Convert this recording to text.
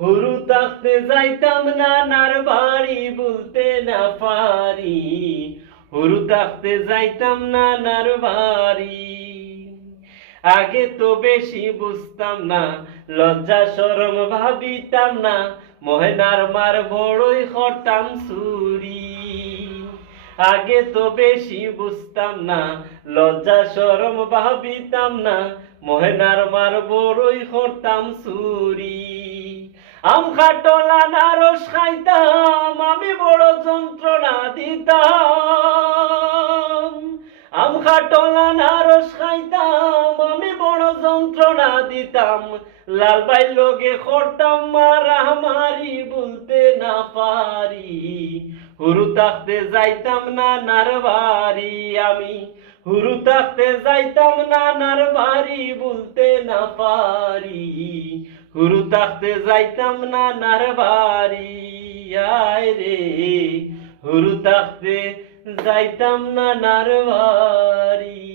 হুরু থাকতে যাইতাম নানার বাড়ি বলতে না পারি, হুরু থাকতে যাইতাম নানার বাড়ি। আগে তো বেশি বুঝতাম না, লজ্জা শরম ভাবিতাম না, মহেনার মার বড়ই করতাম চুরি। আগে তো বেশি বুঝতাম না, লজ্জা শরম ভাবিতাম না, মহেনার মার বড়ই করতাম চুরি। আম খাটলা না রস খাইতাম, আমি বড় যন্ত্রণা দিতাম। আম খাটলা না রস খাইতাম, আমি বড় যন্ত্রণা দিতাম। লাল ভাই লোকে করতাম মারামারি বলতে না পারি, হুরু থাকতে যাইতাম নানার বাড়ি আমি, হুরু থাকতে যাইতাম নানার বাড়ি বলতে না পারি, হুরু থাকতে যাইতাম নানার বাড়ি। আয় রে হুরু থাকতে যাইতাম নানার বাড়ি।